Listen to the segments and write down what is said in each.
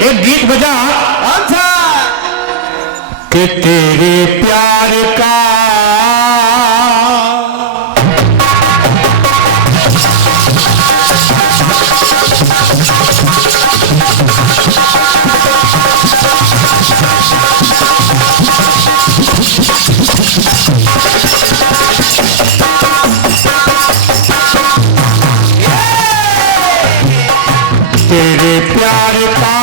एक गीत बजा अच्छा कि तेरे प्यार का तेरे प्यार का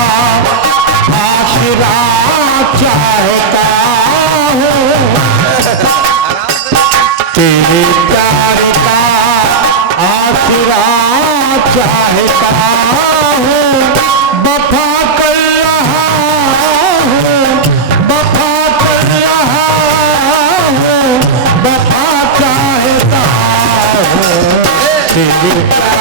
आसरा चाहता हूँ, तेरे प्यार का आसरा चाहता हूँ, वफा कर रहा हूँ, वफा कर रहा हूँ, वफा चाहता हूँ, तेरे प्यार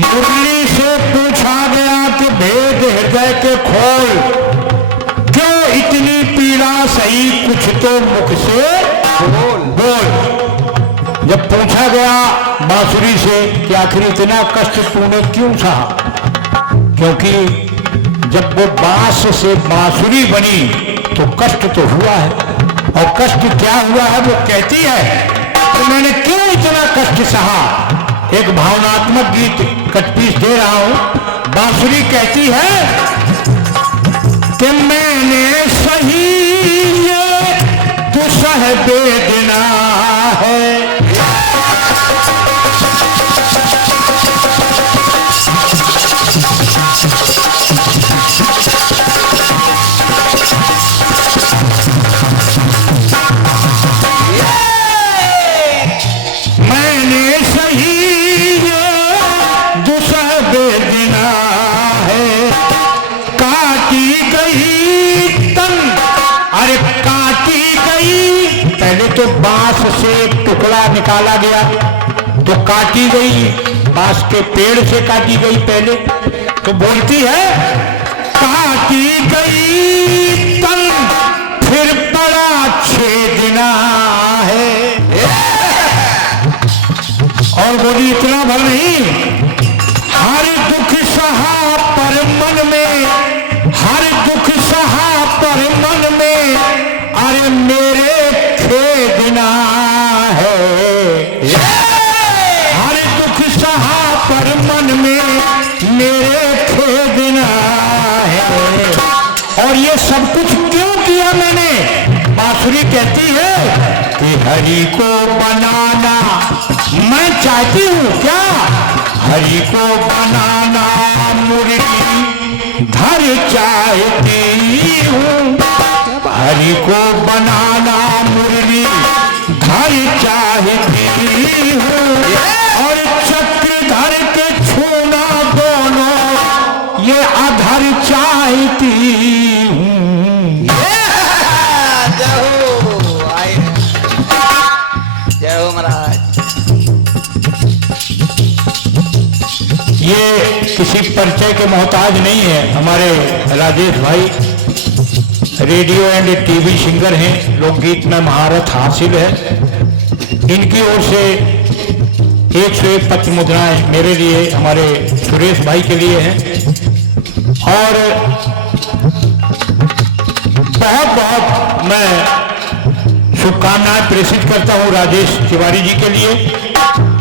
मुरली से पूछा गया कि भेद हृदय के खोल, क्यों इतनी पीड़ा सही, कुछ तो मुख से बोल। जब पूछा गया बांसुरी से कि आखिर इतना कष्ट तूने क्यों सहा, क्योंकि जब वो बांस से बांसुरी बनी तो कष्ट तो हुआ है, और कष्ट क्या हुआ है वो कहती है कि मैंने क्यों इतना कष्ट सहा। एक भावनात्मक गीत कटपीस दे रहा हूं। बांसुरी कहती है कि मैंने सही ये दुसह वेदना है, मैंने सही तो बांस से एक टुकड़ा निकाला गया तो काटी गई, बांस के पेड़ से काटी गई पहले, तो बोलती है काटी गई तन फिर बड़ा छेदना है, और बोली इतना भर नहीं, हर दुख सहा पर मन में, हर दुख सहा पर मन में, अरे मेरे खेदना है, हर दुख सहा पर मन में मेरे खेदना है। और ये सब कुछ क्यों किया मैंने? बांसुरी कहती है कि हरि को बनाना मैं चाहती हूँ, क्या हरि को बनाना मुरली धर चाहती हूँ, हरि को बनाना मुरली धर चाहती हूँ, और चक्रधर के छूना दोनों ये अधर चाहती हूँ। जय हो महाराज। ये किसी परिचय के मोहताज नहीं है, हमारे राजेश भाई रेडियो एंड टीवी सिंगर हैं, लोकगीत में महारत हासिल है। इनकी ओर से 101 पत्र मुद्राएं मेरे लिए, हमारे सुरेश भाई के लिए हैं, और बहुत बहुत मैं शुभकामनाएं प्रेषित करता हूं राजेश तिवारी जी के लिए।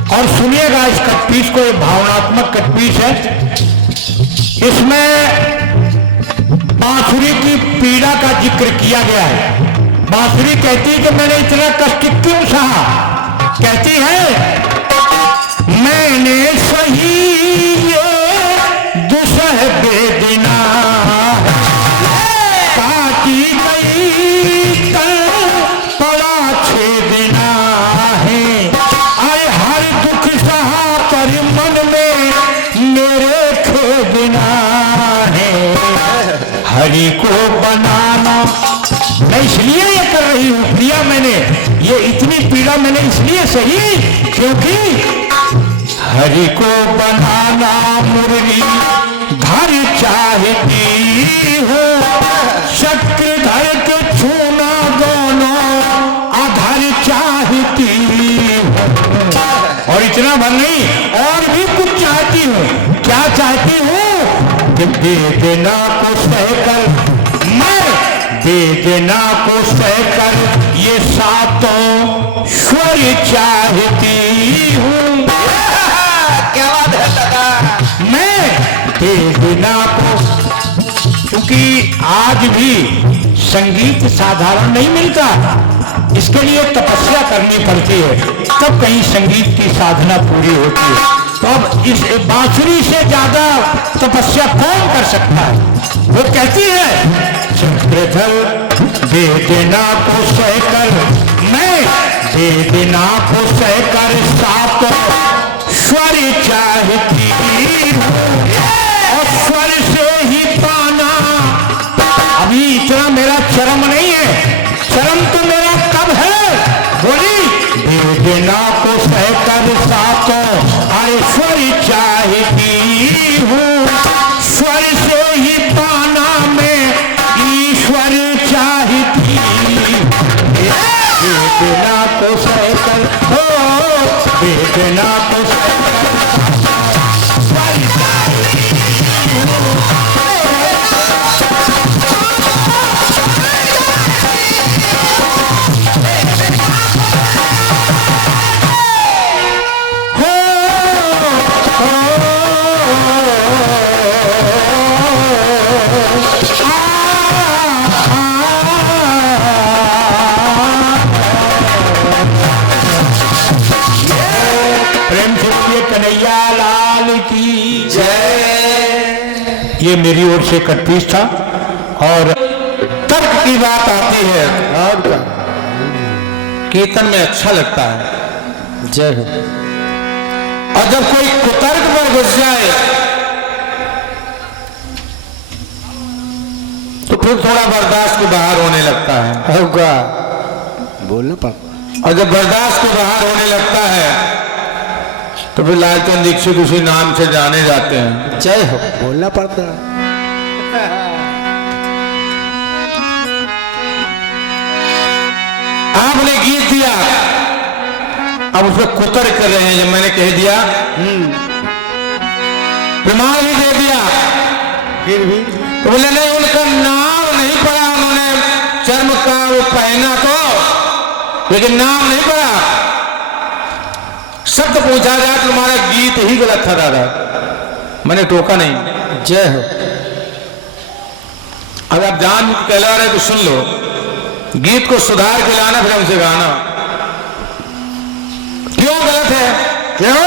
और सुनिएगा इस कटपीस को, एक भावनात्मक कटपीस है, इसमें बांसुरी की पीड़ा का जिक्र किया गया है। बांसुरी कहती है कि मैंने इतना कष्ट क्यों सहा, कहती है मैंने सही ये दुसह वेदना काटी गई बड़ा छेदना है, आए हर दुख सहा पर मन में मेरे खेदना है, हरि को बनाना। मैं इसलिए ये कर रही हूँ, प्रिया मैंने ये इतनी पीड़ा मैंने इसलिए सही क्योंकि हरि को बनाना मुरली आधार चाहती हूँ, चक्रधर के छूना दोनों आधार चाहती हूँ। और इतना भर नहीं, और भी कुछ चाहती हूँ। क्या चाहती हूँ कि वेदना को सहकर मैं, वेदना को सहकर ये सातों स्वर चाहती हूँ। क्या बात है दादा। मैं वेदना को, क्योंकि आज भी संगीत साधारण नहीं मिलता, इसके लिए तपस्या करनी पड़ती है, तब कहीं संगीत की साधना पूरी होती है। तो अब इस बांसुरी से ज्यादा तपस्या कौन कर सकता है। वो कहती है चक्रधर वेदना को सहकर मैं, वेदना को सहकर सातों स्वर चाहती हूँ, और स्वर से ही पाना। अभी इतना मेरा चरम नहीं है, चरम तो मेरा कब है। बोली वेदना को सहकर सातों अरे स्वर चाहती हूँ, स्वर से ही पाना मैं ईश्वर चाहती। वेदना को सहकर हो, वेदना को ये मेरी ओर से कटपीस था। और तर्क की बात आती है, और कीर्तन में अच्छा लगता है। जय हो। और जब कोई कुतर्क पर घुस जाए तो फिर थोड़ा बर्दाश्त के बाहर होने लगता है। होगा बोलना पड़ता। और जब बर्दाश्त के बाहर होने लगता है तो फिर लालचंद दीक्षित उसी नाम से जाने जाते हैं। जय हो। बोलना पड़ता है। आपने गीत दिया, अब उसको कुतर कर रहे हैं। जब मैंने कह दिया, प्रमाण भी दे दिया, फिर भी तो बोले नहीं, उनका नाम नहीं पड़ा। उन्होंने चर्म का वो पहना तो, लेकिन नाम नहीं पड़ा। शब्द पूछा जाए तो तुम्हारा गीत ही गलत था दादा। मैंने टोका नहीं। जय हो। अब आप जान कहला रहे तो सुन लो, गीत को सुधार के लाना, फिर हमसे गाना। क्यों गलत है? क्यों?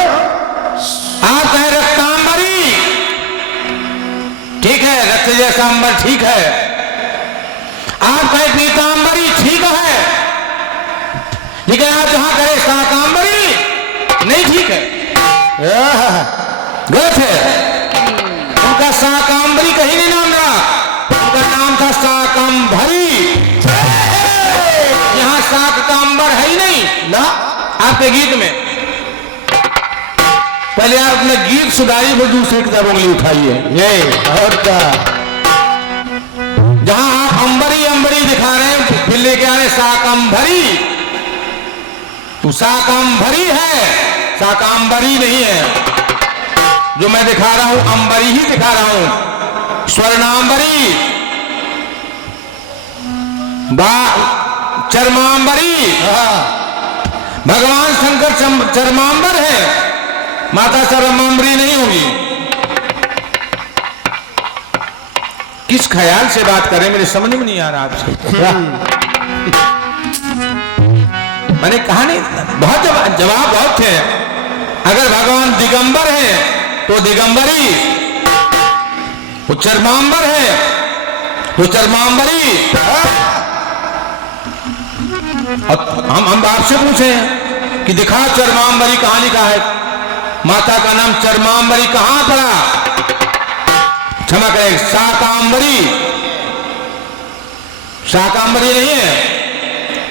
आप कहें रक्तांबरी, ठीक है, रक्त जैसा अंबर ठीक है। आप कहें पीतांबरी, ठीक है, लेकिन आप जहां करें शाकांबरी, नहीं ठीक है, गलत है। उनका शाकांबरी कहीं नहीं नाम रहा, उनका नाम था शाकंभरी। यहाँ शाकंबर है ही नहीं ना आपके गीत में। पहले आप अपने गीत सुधारिए, फिर दूसरी किताब उंगली उठाइए। ये और क्या, जहां आप अंबरी अंबरी दिखा रहे हैं, फिर लेके आ रहे शाकंभरी। तो शाकंभरी है, शाकांबरी नहीं है। जो मैं दिखा रहा हूं अंबरी ही दिखा रहा हूं। स्वर्णांबरी, चर्मांबरी। भगवान शंकर चर्मांबर है, माता चर्मांबरी नहीं होगी। किस ख्याल से बात करें, मेरे समझ में नहीं आ रहा आपसे। मैंने कहा नहीं, बहुत जवाब बहुत थे। अगर भगवान दिगंबर है तो दिगंबरी, वो चर्मांबर है तो चर्मांबरी। हम आपसे पूछे कि दिखा चर्मांबरी कहां लिखा है, माता का नाम चर्मांबरी कहां पड़ा? क्षमा करें, शाकांबरी, शाकांबरी नहीं है,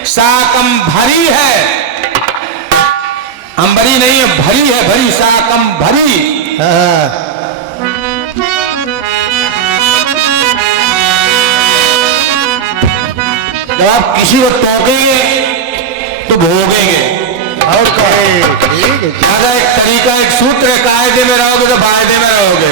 शाकंभरी है। अंबरी नहीं है, भरी है, भरी, शाकंभरी। जब आप किसी को टोकेंगे तो भोगेंगे। और ठीक है। ज्यादा एक तरीका, एक सूत्र है, कायदे में रहोगे तो फायदे में रहोगे।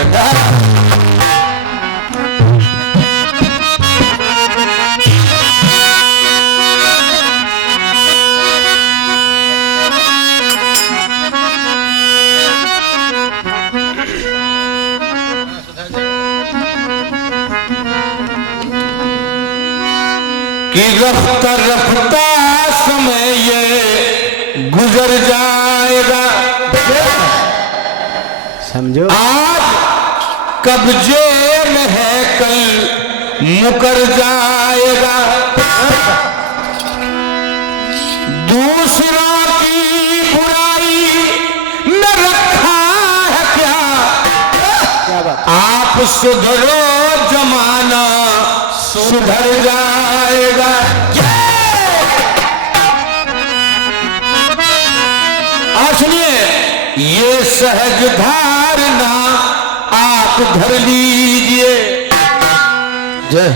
कि रफ्ता रफ्ता समय ये गुजर जाएगा, समझो। आज कब्जे में है कल मुकर जाएगा। दूसरों की बुराई न रखा है क्या बात। आप सुधरो जमाना सुधर जाएगा। और सुनिए, ये सहज धारणा आप धर लीजिए। जय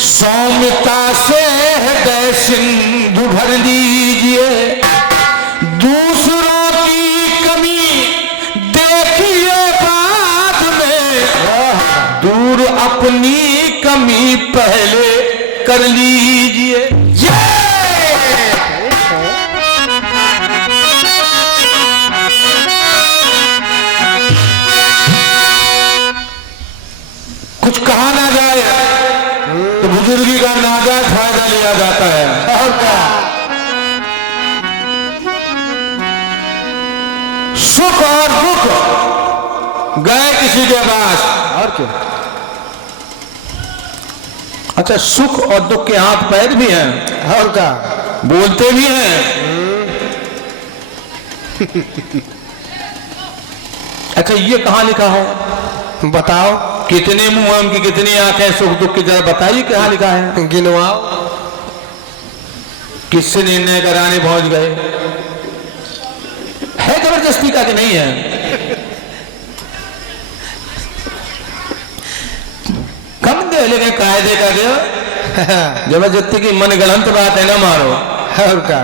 सौम्यता से हृदय सिंधु भर लीजिए। दूसरों की कमी देखिए बाद में, दूर अपनी कमी पहले कर लीजिए। कुछ कहा ना जाए तो बुजुर्गी का नाजायज फायदा लिया जाता है। और क्या। सुख और दुख गए किसी के पास। और क्या। अच्छा, सुख और दुख के हाथ पैर भी हैं और क्या। बोलते भी हैं। अच्छा, ये कहाँ लिखा है? बताओ। कितने मुंह हैं उनकी, कितनी आंखें, सुख दुख की जरा बताइए कहाँ लिखा है? गिनवाओ। किससे निर्णय कराने पहुंच गए? है जबरदस्ती का कि नहीं है? कम दे, लेकिन कायदे का दे। जबरदस्ती की मन गलत बात है, ना मारो। और क्या।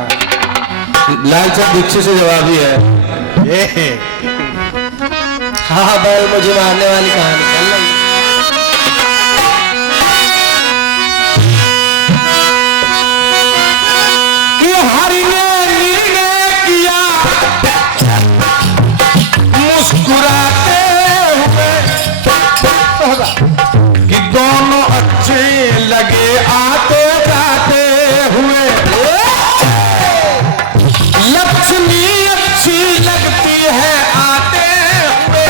लालचंद दीक्षित से जवाब ही है। ये हाँ बैल मुझे मारने वाली कहानी चल रही। कि हरि ने निर्णय किया मुस्कुराते हुए कि दोनों अच्छे लगे आते जाते हुए। लक्ष्मी अच्छी लगती है आते हुए,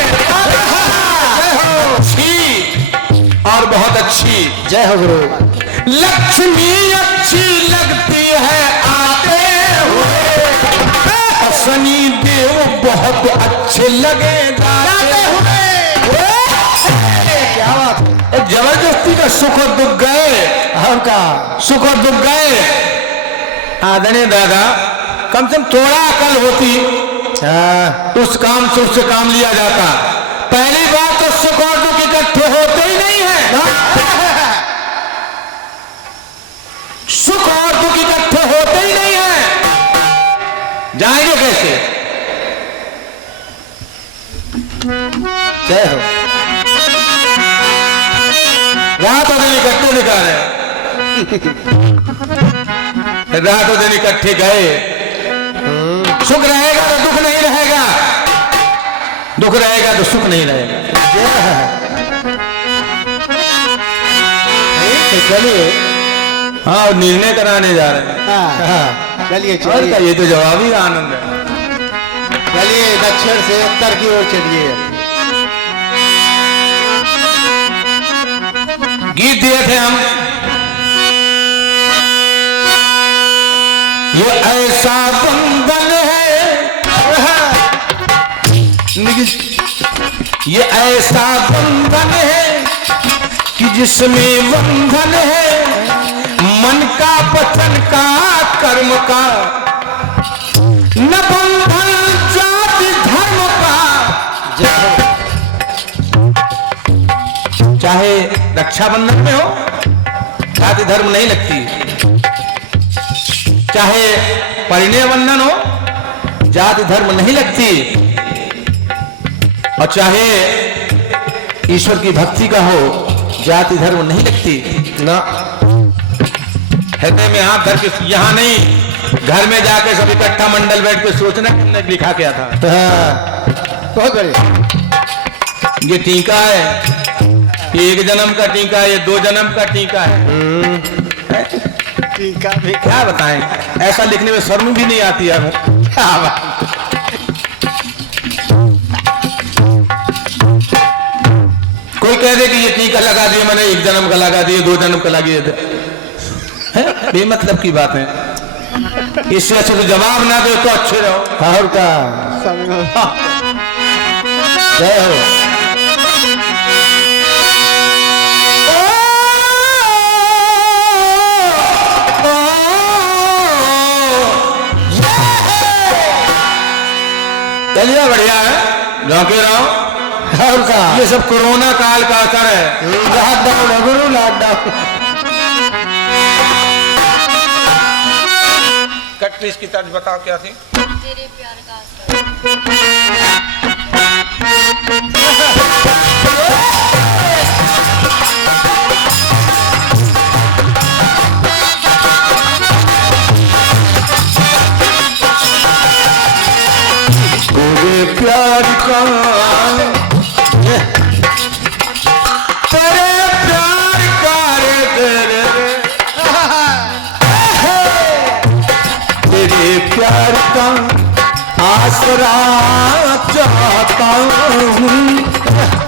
और बहुत अच्छी। जय हो गुरु। लक्ष्मी अच्छी लगती है आते हुए, शनि देव बहुत अच्छे लगे जाते हुए। क्या बात है। जबरदस्ती का सुख और दुख गए। और क्या। सुख और दुख गए। आदरणीय दादा, कम से कम थोड़ा अकल होती, उस काम से उससे काम लिया जाता। पहली बात तो सुख और दुख इकट्ठे होते ही नहीं है। सुख और दुख इकट्ठे होते ही नहीं है, जाएंगे कैसे? जय हो। रातों दिन इकट्ठे दिखा रहे, रातों दिन इकट्ठे गए। सुख रहेगा तो दुख नहीं रहेगा, दुख रहेगा तो सुख नहीं रहेगा। चलिए। हाँ, निर्णय कराने जा रहे हैं। हाँ चलिए और क्या, चलिए ये तो जवाब ही आनंद है। चलिए दक्षिण से उत्तर की ओर चलिए। गीत दिए थे हम, ये ऐसा बंधन है, ये ऐसा बंधन है कि जिसमें बंधन है मन का, वचन का, कर्म का, न बंधन जाति धर्म का। चाहे रक्षाबंधन में हो, जाति धर्म नहीं लगती। चाहे परिणय बंधन हो, जाति धर्म नहीं लगती, और चाहे ईश्वर की भक्ति का हो, जाति धर्म नहीं लगती ना। हृदय में हाथ धर के, यहाँ नहीं, घर में जाके सब इकट्ठा मंडल बैठ के सोचना कि हमने लिखा क्या था। बहुत बढ़िया। ये टीका है, ये 1 जन्म का टीका है, ये 2 जन्म का टीका है। टीका भी क्या बताएं, ऐसा लिखने में शर्म भी नहीं आती है हमें। कोई कह दे कि ये टीका लगा दिए, मैंने 1 जन्म का लगा दिए, 2 जन्म का लगा दिए, बेमतलब की बात है। इससे अच्छा तो जवाब ना दो तो अच्छे रहो। और का जय हो। चलिए बढ़िया है, लौके रहो। और का ये सब कोरोना काल का असर है। लॉकडाउन है गुरु, लॉकडाउन। कट पीस की तर्ज बताओ क्या थी। तेरे प्यार का असर। तेरे प्यार का, तेरे प्यार का रे तेरे प्यार का आसरा चाहता हूँ,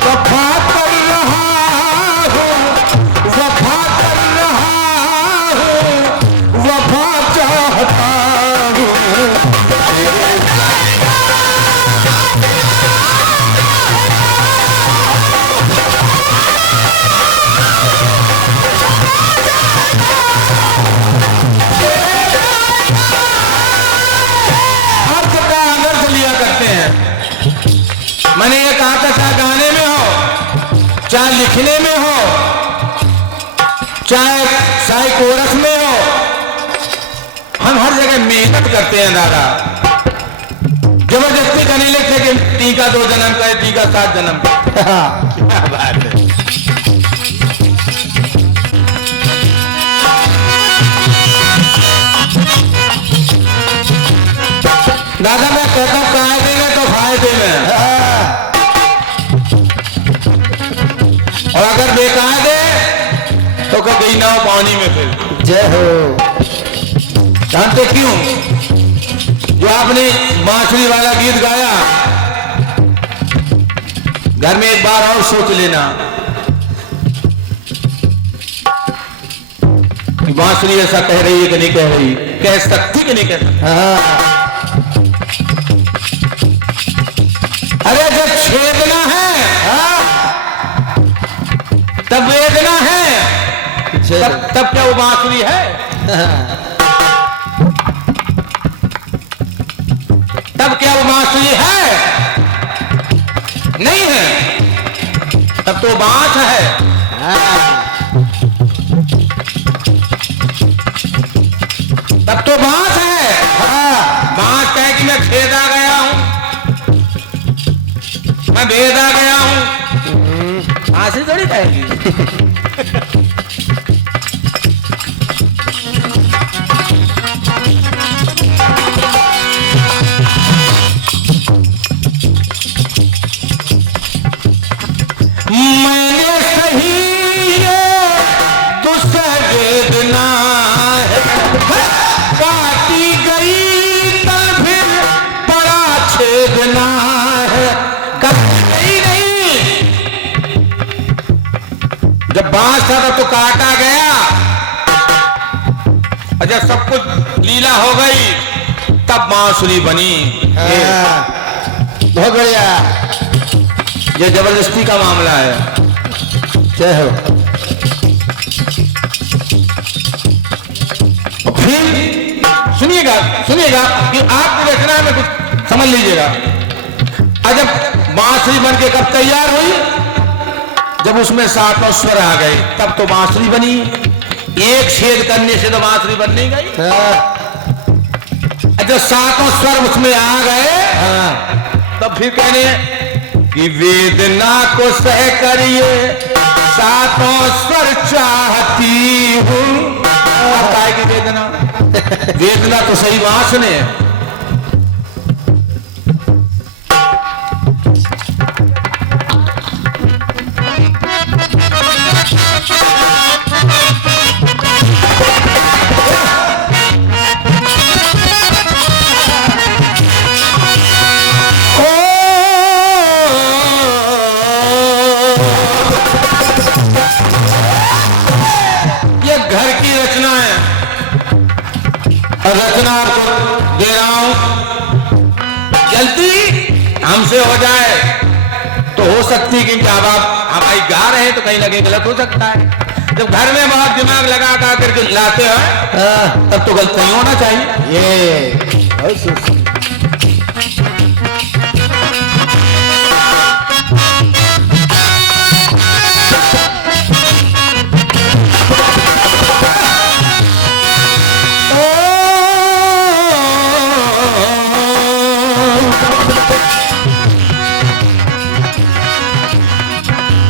वफा कर रहा हूँ, वफा कर रहा हूँ, वफा चाहता हूँ। मैंने ये कहा था, चाहे गाने में हो, चाहे लिखने में हो, चाहे कोरस में हो, हम हर जगह मेहनत करते हैं दादा। जबरदस्ती का नहीं लिखते कि टीका 2 जन्म का है, टीका 7 जन्म का। क्या बात है। दादा मैं कहता हूँ कायदे में तो फायदे में, और अगर बेकायदे तो कभी ना हो पानी में फिर। जय हो। जानते क्यों? जो आपने बांसुरी वाला गीत गाया, घर में एक बार और सोच लेना कि बांसुरी ऐसा कह रही है कि नहीं कह रही, कह सकती कि नहीं कह सकती। अरे जब छेदना है तब वेदना है, तब क्या वो बांसुरी है? तब क्या वो बांसुरी है? नहीं है, तब तो बांस है। तब तो बांस है। बांस कहे कि मैं छेदा गया हूं, मैं भेदा गया हूं, बांसुरी थोड़ी कहेगी। मैंने सही दुसवेदना है, काटी गई तब फिर बड़ा छेदना है। नहीं, जब बांस था तब तो काटा गया, और जब सब कुछ लीला हो गई तब बांसुरी बनी। बहुत बढ़िया। ये जबरदस्ती का मामला है। जय हो। फिर सुनिएगा सुनिएगा कि आपकी रचना में कुछ समझ लीजिएगा। जब बांसुरी बन के कब तैयार हुई? जब उसमें 7 स्वर आ गए तब तो बांसुरी बनी। एक छेद करने से तो बांसुरी बन नहीं गई। जब सातों स्वर उसमें आ गए तब फिर कहने कि वेदना को सह करिए सातों स्वर चाहती हूँ। काय की वेदना? वेदना तो सही वहां सुने। रचना आपको दे रहा हूं, जल्दी हमसे हो जाए तो हो सकती कि अब आप हमारी गा रहे हैं तो कहीं ना कहीं गलत हो सकता है। जब घर में बहुत दिमाग लगा करके लाते हैं तब तो गलत नहीं होना चाहिए। ये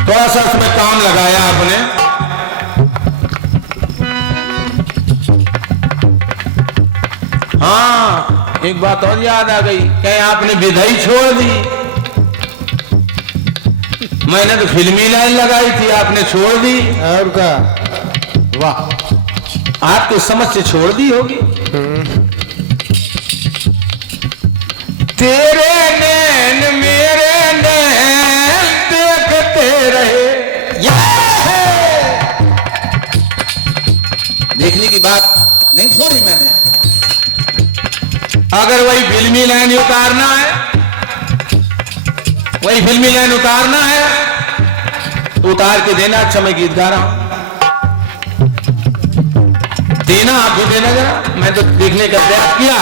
थोड़ा सा उसमें काम लगाया आपने। हाँ, एक बात और याद आ गई, कहीं आपने विधई छोड़ दी। मैंने तो फिल्मी लाइन लगाई थी, आपने छोड़ दी। और का वाह, आपकी समझ से छोड़ दी होगी। तेरे नैन मेरे नैन देखते रहे। देखने की बात नहीं छोड़ी मैंने। अगर वही फिल्मी लाइन उतारना है, वही फिल्मी लाइन उतारना है तो उतार के देना। अच्छा, मैं गीत गा रहा हूं, देना आप भी देना जरा। मैं तो देखने का प्रयास किया।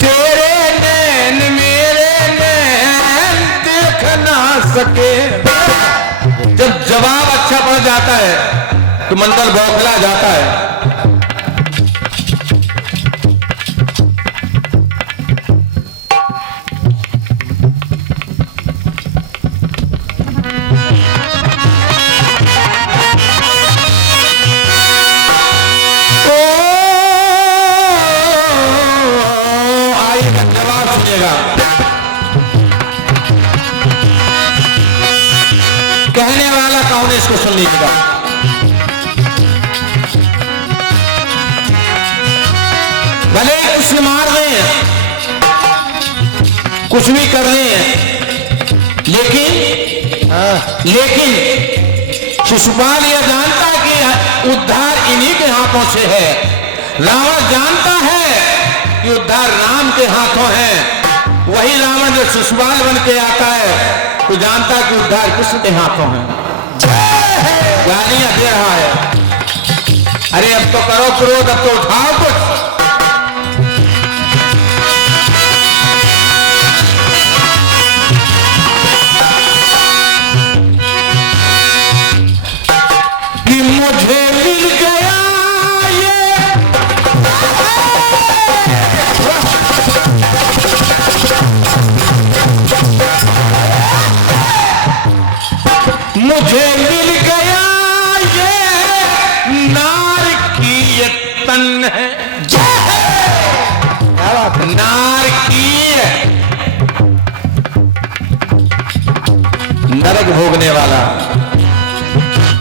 तेरे नैन मेरे नैन देख ना सके। जब जवाब अच्छा पड़ जाता है तो मंडल बौखला जाता है। कहने वाला कौन है, इसको सुन लीजिएगा। भले कृष्ण मार रहे हैं, कुछ भी कर रहे हैं, लेकिन शिशुपाल यह जानता है कि उद्धार इन्हीं के हाथों से है। रावण जानता है कि उद्धार राम के हाथों है। वही रावण जब शिशुपाल बन के आता है तो जानता है कि उद्धार कृष्ण के हाथों है। गालियां दे रहा है, अरे अब तो करो क्रोध, अब तो उठाओ कुछ। कि मुझे मिल गया ये, मुझे मिल गया ये नार की ये तन है। नार की नरक भोगने वाला।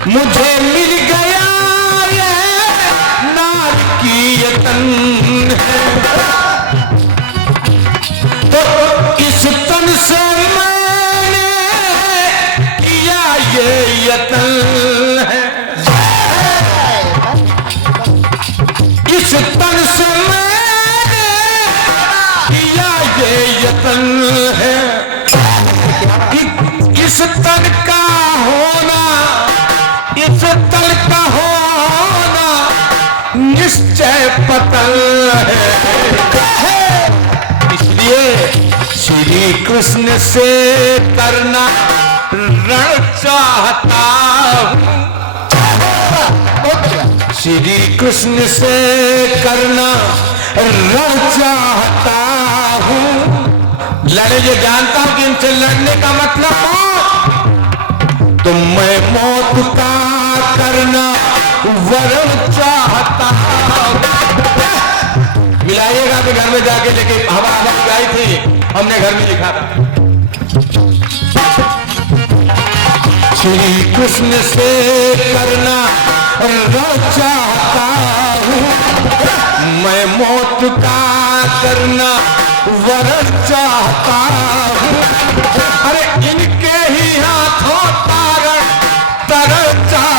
मुझे मिल गया ये नार की ये तन है। तो इस तन से मैंने किया ये यतन है। इस तन से मैंने किया ये यतन है। इस तन का होना, इस तन का होना निश्चय पतन है। इसलिए श्री कृष्ण से करना रण चाहता हूं। श्री कृष्ण से करना रण चाहता हूँ। लड़े ये जानता हूं कि इनसे लड़ने का मतलब मौत, तो मैं मौत का करना वरण चाहता हूँ। मिलाइएगा कि घर में जाके, लेके हवा गाई थी, हमने घर में लिखा था। श्री कृष्ण से करना रण चाहता हूँ। मैं मौत का करना वरण चाहता हूँ। अरे इनके ही हाथों तारण तरण चाहता